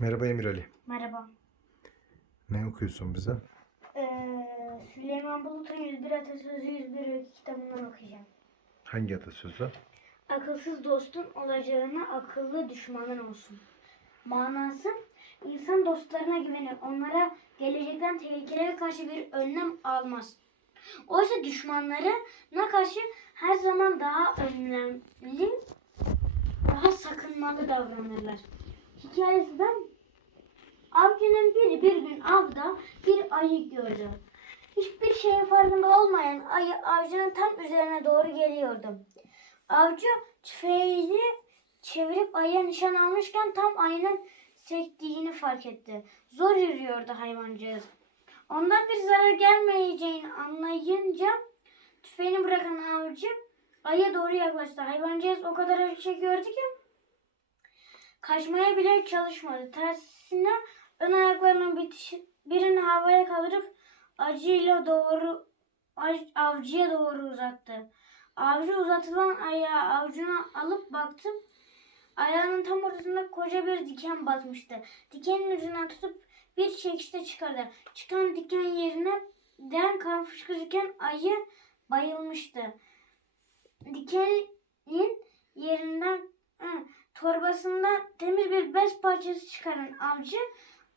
Merhaba Emir Ali. Merhaba. Ne okuyorsun bize? Ee, Süleyman Bulut'un 101 Atasözü 101 Öykü kitabından okuyacağım. Hangi atasözü? Akılsız dostun olacağına akıllı düşmanın olsun. Manası insan dostlarına güvenir. Onlara gelecekten tehlikelere karşı bir önlem almaz. Oysa düşmanlarına karşı her zaman daha önlemli, daha sakınmalı davranırlar. Hikayesinden avcının biri bir gün avda bir ayı gördü. Hiçbir şeyin farkında olmayan ayı avcının tam üzerine doğru geliyordu. Avcı tüfeğini çevirip ayıya nişan almışken tam ayının sektiğini fark etti. Zor yürüyordu hayvancağız. Ondan bir zarar gelmeyeceğini anlayınca tüfeğini bırakan avcı ayıya doğru yaklaştı. Hayvancağız o kadar acı çekiyordu ki kaçmaya bile çalışmadı. Tersine ön ayaklarının bitiş, birini havaya kaldırıp acıyla doğru av- avcıya doğru uzattı. Avcı uzatılan ayağı avcuna alıp baktım. Ayağının tam ortasında koca bir diken batmıştı. Dikenin ucundan tutup bir çekişte çıkardı. Çıkan diken yerine den kan fışkırırken ayı bayılmıştı. Dikenin yerinden hı, torbasından temiz bir bez parçası çıkaran avcı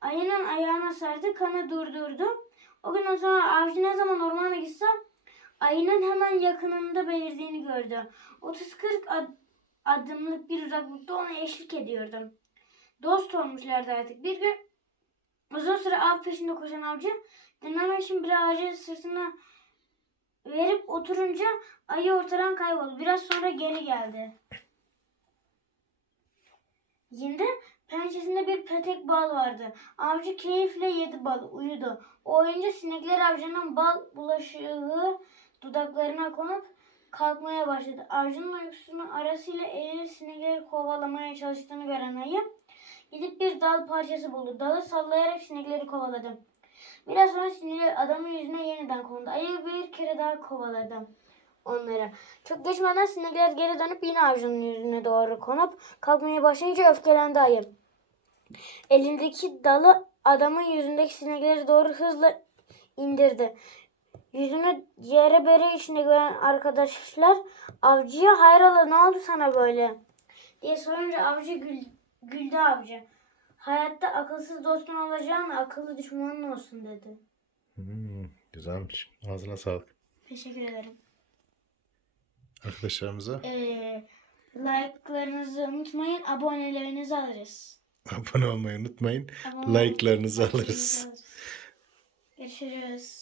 ayının ayağına sardı, kanı durdurdu. O günden sonra avcı ne zaman ormana gitse ayının hemen yakınında belirdiğini gördü. 30-40 ad- adımlık bir uzaklıkta ona eşlik ediyordu. Dost olmuşlardı artık. Bir gün uzun süre av peşinde koşan avcı dinlenmek için bir ağacı sırtına verip oturunca ayı ortadan kayboldu. Biraz sonra geri geldi. Yine pençesinde bir petek bal vardı. Avcı keyifle yedi balı, uyudu. O oyunca sinekler avcının bal bulaşığı dudaklarına konup kalkmaya başladı. Avcının uykusunun arasıyla eliyle sinekleri kovalamaya çalıştığını gören ayı gidip bir dal parçası buldu. Dalı sallayarak sinekleri kovaladı. Biraz sonra sinekler adamın yüzüne yeniden kondu. Ayı bir kere daha kovaladı onları. Çok geçmeden sinekler geri dönüp yine avcının yüzüne doğru konup kalkmaya başlayınca öfkelendi ayı. Elindeki dalı adamın yüzündeki sinekleri doğru hızla indirdi. Yüzünü yere bere içinde gören arkadaşlar avcıya hayrola ne oldu sana böyle diye sorunca avcı gül, güldü avcı. Hayatta akılsız dostun olacağına akıllı düşmanın olsun dedi. Hmm, güzelmiş. Ağzına sağlık. Teşekkür ederim. Arkadaşlarımıza Ee, like'larınızı unutmayın. Abonelerinizi alırız. abone olmayı unutmayın. Abone- Like'larınızı alırız. Görüşürüz.